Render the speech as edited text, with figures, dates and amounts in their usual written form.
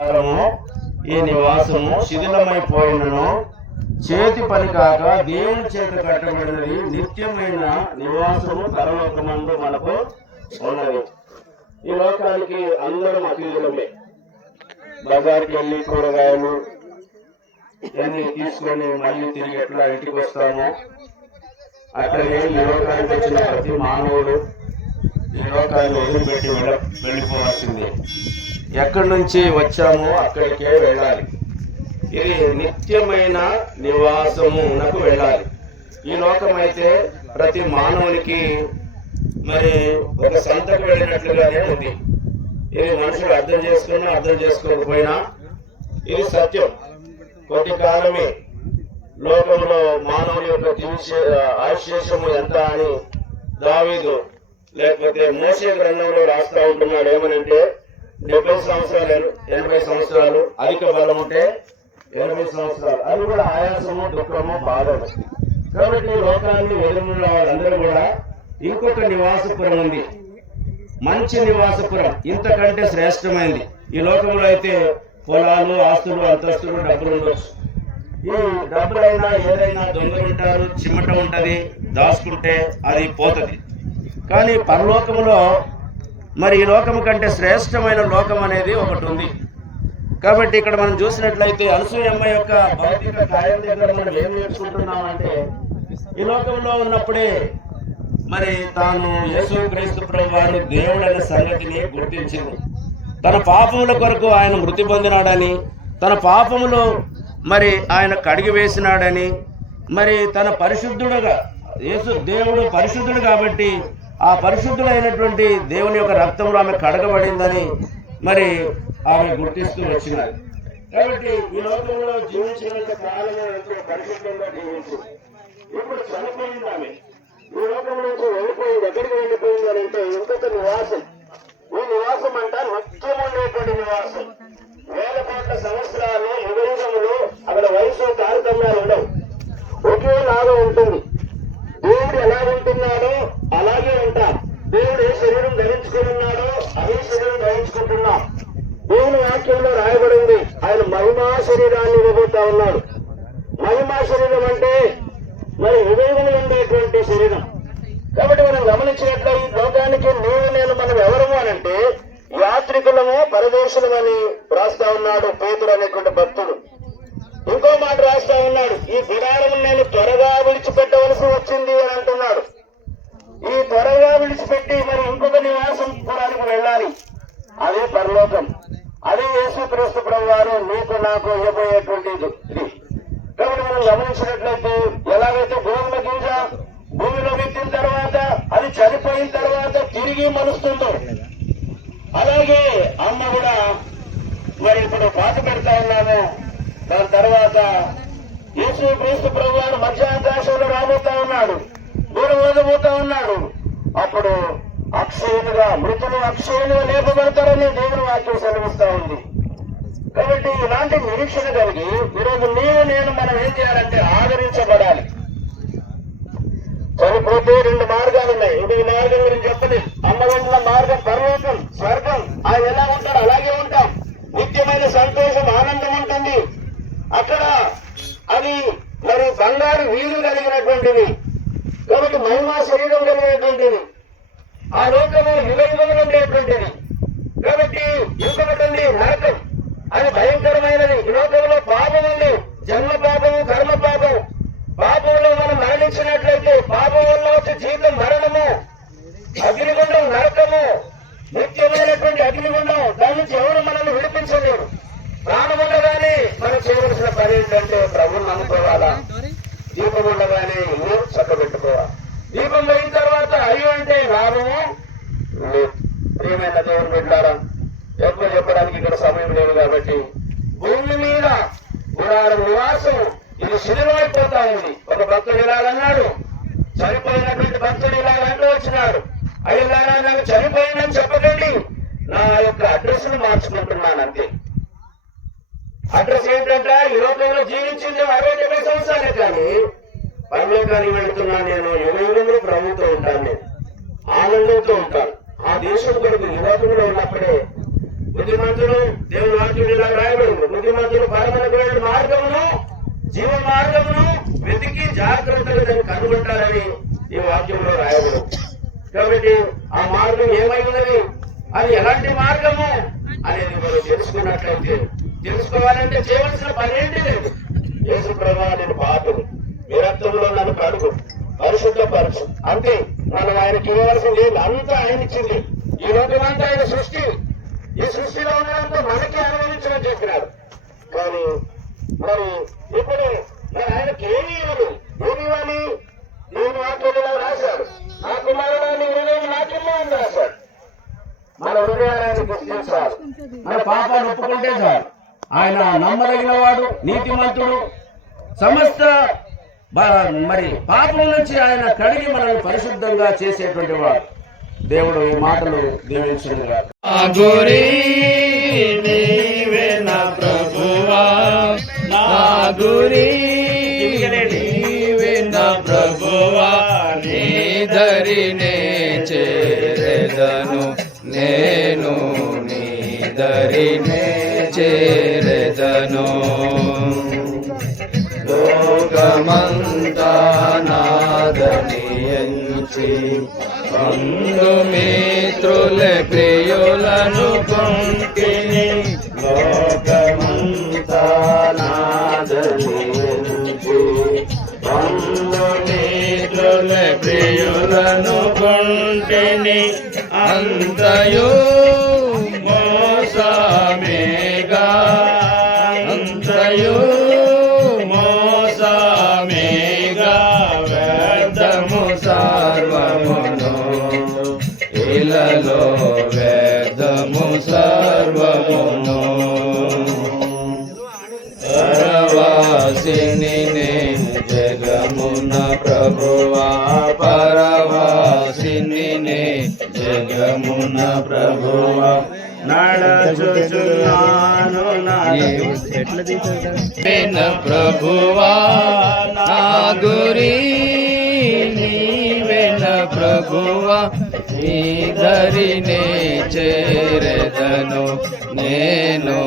ఈ నివాసము శిథిలమైపోయినను చేతి పని కాక దేవుని చేత కట్టబడినది నిత్యమైన నివాసము పరలోకమందు మనకు ఉన్నది. ఈ లోకానికి అందరం అతీతులమే. బజార్కి వెళ్ళి కూరగాయలు ఇవన్నీ తీసుకొని మళ్ళీ తిరిగి ఎట్లా ఇంటికి వస్తామో అట్లనే ఈ లోకానికి వచ్చిన ప్రతి మానవుడు ఈ లోకాన్ని వదిలిపెట్టి వెళ్ళిపోవాల్సిందే. ఎక్కడి నుంచి వచ్చామో అక్కడికే వెళ్ళాలి. ఇది నిత్యమైన నివాసమునకు వెళ్ళాలి. ఈ లోకమైతే ప్రతి మానవునికి మరి ఒక సంతకు వెళ్ళినట్లుగానే ఉంది. ఇది మనుషులు అర్థం చేసుకున్నా అర్థం చేసుకోకపోయినా ఇది సత్యం. కొద్ది కాలమే లోకంలో మానవుని యొక్క ఆశేషము ఎంత అని దావీదు లేకపోతే మోషే గ్రంథంలో రాస్తా ఉంటున్నాడు. ఏమనంటే 70 సంవత్సరాలు 80 సంవత్సరాలు అధిక బలం ఉంటే 80 సంవత్సరాలు, అది కూడా ఆయాసము దుఃఖము బాధలు. కాబట్టి లోకాన్ని ఎదురున్న వాళ్ళందరూ కూడా ఇంకొక నివాసపురం ఉంది, మంచి నివాసపురం, ఇంతకంటే శ్రేష్టమైంది. ఈ లోకంలో అయితే పొలాలు, ఆస్తులు, అంతస్తులు, డబ్బులు ఉండొచ్చు. ఈ డబ్బులైనా ఏదైనా దొంగలు ఉంటారు, చిమ్మట ఉంటది, దాచుకుంటే అది పోతుంది. కానీ పరలోకములో మరి ఈ లోకము కంటే శ్రేష్టమైన లోకం అనేది ఒకటి ఉంది. కాబట్టి ఇక్కడ మనం చూసినట్లయితే అనసూయమ్మ యొక్క భౌతిక కార్యం దగ్గర మనం ఏం నేర్చుకుంటున్నామంటే ఈ లోకంలో ఉన్నప్పుడే మరి తాను యేసుక్రీస్తు ప్రభువు వారు దేవుడైన సంగతిని గుర్తించింది. తన పాపముల కొరకు ఆయన మృతి పొందినాడని, తన పాపములు మరి ఆయన కడిగి వేసినాడని, మరి తన పరిశుద్ధుడుగా దేవుడు పరిశుద్ధుడు కాబట్టి ఆ పరిశుద్ధుడైనటువంటి దేవుని యొక్క రక్తంలో ఆమె కడగబడిందని మరి ఆమె గుర్తిస్తూ వచ్చినారు. కాబట్టి ఈ లోకంలో జీవించినంత కాలంలో ఎంతో పరిశుద్ధంగా జీవించింది. ఇప్పుడు చనిపోయింది ఆమె. ఈ లోకం నుంచి వెళ్ళిపోయింది. ఎక్కడికి వెళ్ళిపోయింది అని అంటే ఇంకొక నివాసం. ఈ నివాసం అంట నిత్యం ఉండేటువంటి నివాసం. వేల కోట్ల సంవత్సరాలు యుగయుగములు అక్కడ వయసు తారతమ్యాలు ఉండవు, ఒకేలాగా ఉంటుంది. దేవుడు ఎలా ఉంటున్నాడో అలాగే ఉంటాం. దేవుడు ఏ శరీరం ధరించుకుని ఉన్నాడో అదే శరీరం ధరించుకుంటున్నాం. దేవుని వాక్యంలో రాయబడింది ఆయన మహిమా శరీరాన్ని ఇవ్వబోతా ఉన్నాడు. మహిమా శరీరం అంటే మరి హృదయంలో ఉండేటువంటి శరీరం. కాబట్టి మనం గమనించినట్లయితే లోకానికి నీవు నేను మనం ఎవరము అనంటే యాత్రికులము, పరదేశులమని రాస్తా ఉన్నాడు పేతురు అనేటువంటి భక్తుడు. ఇంకో మాట రాస్తా ఉన్నాడు, ఈ గుడారం నేను త్వరగా విడిచిపెట్టవలసి వచ్చింది అని అంటున్నాడు. ఈ త్వరగా విడిచిపెట్టి మరి ఇంకొక నివాసం పురానికి వెళ్ళాలి. అదే పరలోకం, అదే యేసుక్రీస్తు ప్రభువు వారు నీకు నాకు ఇవ్వబోయేటువంటిది. కాబట్టి మనం గమనించినట్లయితే ఎలాగైతే గోధుమ గింజ భూమిలో పెట్టిన తర్వాత అది చనిపోయిన తర్వాత తిరిగి మలుస్తుందో అలాగే అమ్మ కూడా మరి ఇప్పుడు పాత పెడతా ఉన్నాము. దాని తర్వాత యేసుక్రీస్తు ప్రభువు వారు మధ్యాకాశంలో రాబోతా ఉన్నాడు, దూరం వదిలిపోతా ఉన్నాడు. అప్పుడు అక్షయులుగా మృతులు అక్షయులుగా లేపబడతారని దేవుని వాక్యం సెలవిస్తా ఉంది. కాబట్టి ఇలాంటి నిరీక్షణ కలిగి ఈరోజు నీవు నేను మనం ఏం చేయాలంటే ఆదరించబడాలి. చనిపోతే 2 మార్గాలు ఉన్నాయి. ఈ మార్గం గురించి చెప్పండి. అమ్మ వెంటనే మార్గం పరలోకం, స్వర్గం. ఆయన ఎలా ఉంటాడు అలాగే ఉంటాం. నిత్యమైన సంతోషం, ఆనందం ఉంటుంది అక్కడ. అది మరి బంగారు వీలు కలిగినటువంటిది, కాబట్టి మహిమా శరీరం కలిగినటువంటిది. ఆ లోకము యుగయుగములు ఉండేటువంటిది. కాబట్టి ఇంకొకటి నరకం, అది భయంకరమైనది. ఈ లోకంలో పాపం ఉంది, జన్మ పాపము, కర్మ పాపం. పాపంలో మనం మరణించినట్లయితే పాపం వల్ల వచ్చే జీవితం మరణము, అగ్నిగుండం, నరకము, నిత్యమైనటువంటి అగ్నిగుండం. దాని నుంచి ఎవరు మనల్ని విడిపించలేరు. ప్రాణం ఉండగానే మనం చేయవలసిన పని ఏంటంటే ప్రభువుని నమ్ముకోవాలా, దీపం ఉండగానే ఇల్లు చక్కబెట్టుకోవాలి. దీపం పోయిన తర్వాత అయ్యో అంటే లాభము లేదు. ప్రియమైన దేవుని బిడ్డలారా, ఎక్కువ చెప్పడానికి ఇక్కడ సమయం లేదు కాబట్టి భూమి మీద గుడారం నివాసం ఇది శిథిలమైపోతా ఉంది. ఒక భక్తుడు ఇలాగన్నాడు, చనిపోయినటువంటి భక్తుడు ఇలాగంటూ వచ్చినాడు, అయ్యలారా నాకు చనిపోయిందని చెప్పకండి, నా యొక్క అడ్రస్ ను మార్చుకుంటున్నాను అంతే. అడ్రస్ ఏంటంటే ఈ లోకంలో జీవించింది 60-70 సంవత్సరాలే, కానీ పరలోకానికి వెళుతున్నా నేను యుగయుగంలో ప్రభుత్వం ఉంటాను, నేను ఆనందంతో ఉంటాను. ఆ దేశం కొరకు యువకుల్లో ఉన్నప్పుడే బుద్ధిమంతుడు దేవుని వాక్యం ఇలా రాయబడింది. బుద్ధిమంతుడు పరమకు వెళ్ళే మార్గమును జీవ మార్గమును వెతికి జాగ్రత్తగా దాన్ని కనుగొంటారని ఈ వాక్యంలో రాయబడింది. కాబట్టి ఆ మార్గం ఏమై ఉన్నది, అది ఎలాంటి మార్గము అనేది మనం తెలుసుకున్నట్లయితే, తెలుసుకోవాలంటే చేయవలసిన పని ఏంటి లేదు. యేసు ప్రభువా నేను పాపను, మీ రక్తంలో నన్ను కడుగు, పరిశుద్ధపరచు, అంతే. మనం ఆయనకి ఇవ్వవలసింది అంతా ఆయన ఇచ్చింది. ఈ లోకమంతా ఆయన సృష్టి, ఈ సృష్టిలో ఉన్నదంతా మనకి అనుభవించడం చెప్పినారు. కానీ మరి ఇప్పుడు మరి ఆయనకి ఏమి ఇవ్వదు. ఏమి ఇవ్వాలి? నేను వాక్యంలో రాశాడు, ఆ కుమారుడాన్ని హృదయం నాకిల్లో అని రాశాడు. మన హృదయాన్ని గుర్తించాలి, మన పాపాన్ని ఒప్పుకుంటే చాలు. ఆయన నమ్మదగిన వాడు, నీతిమంతుడు, సమస్త మరి పాపం నుంచి ఆయన కడిగి మనల్ని పరిశుద్ధంగా చేసేటువంటి వాడు. దేవుడు ఈ మాటలు దీవించునుగా. నీవే నా ప్రభువా, నా గురి నీవే నా ప్రభువా, నీ దరినే చేరెదను నేను, నీ దరినే చేరెదను. లోకమంతా నాదని ఎంచి బంధుమిత్రుల ప్రియులను కొంటిని, లోకమంతా నాదని ఎంచి బంధుమిత్రుల ప్రియులను కొంటిని, అంతయు మోసమేగా, అంతయు మోసమేగా, వ్యర్థము సర్వమును ఇలలో, వ్యర్థము సర్వమును. పరవాసిని జగమున ప్రభువా, పరవాసిని జగమున ప్రభువా, నడచుచున్నాను విన ప్రభువా, నా గురి నీవెన ప్రభువా, నీ దరినే చేరెదను నేను.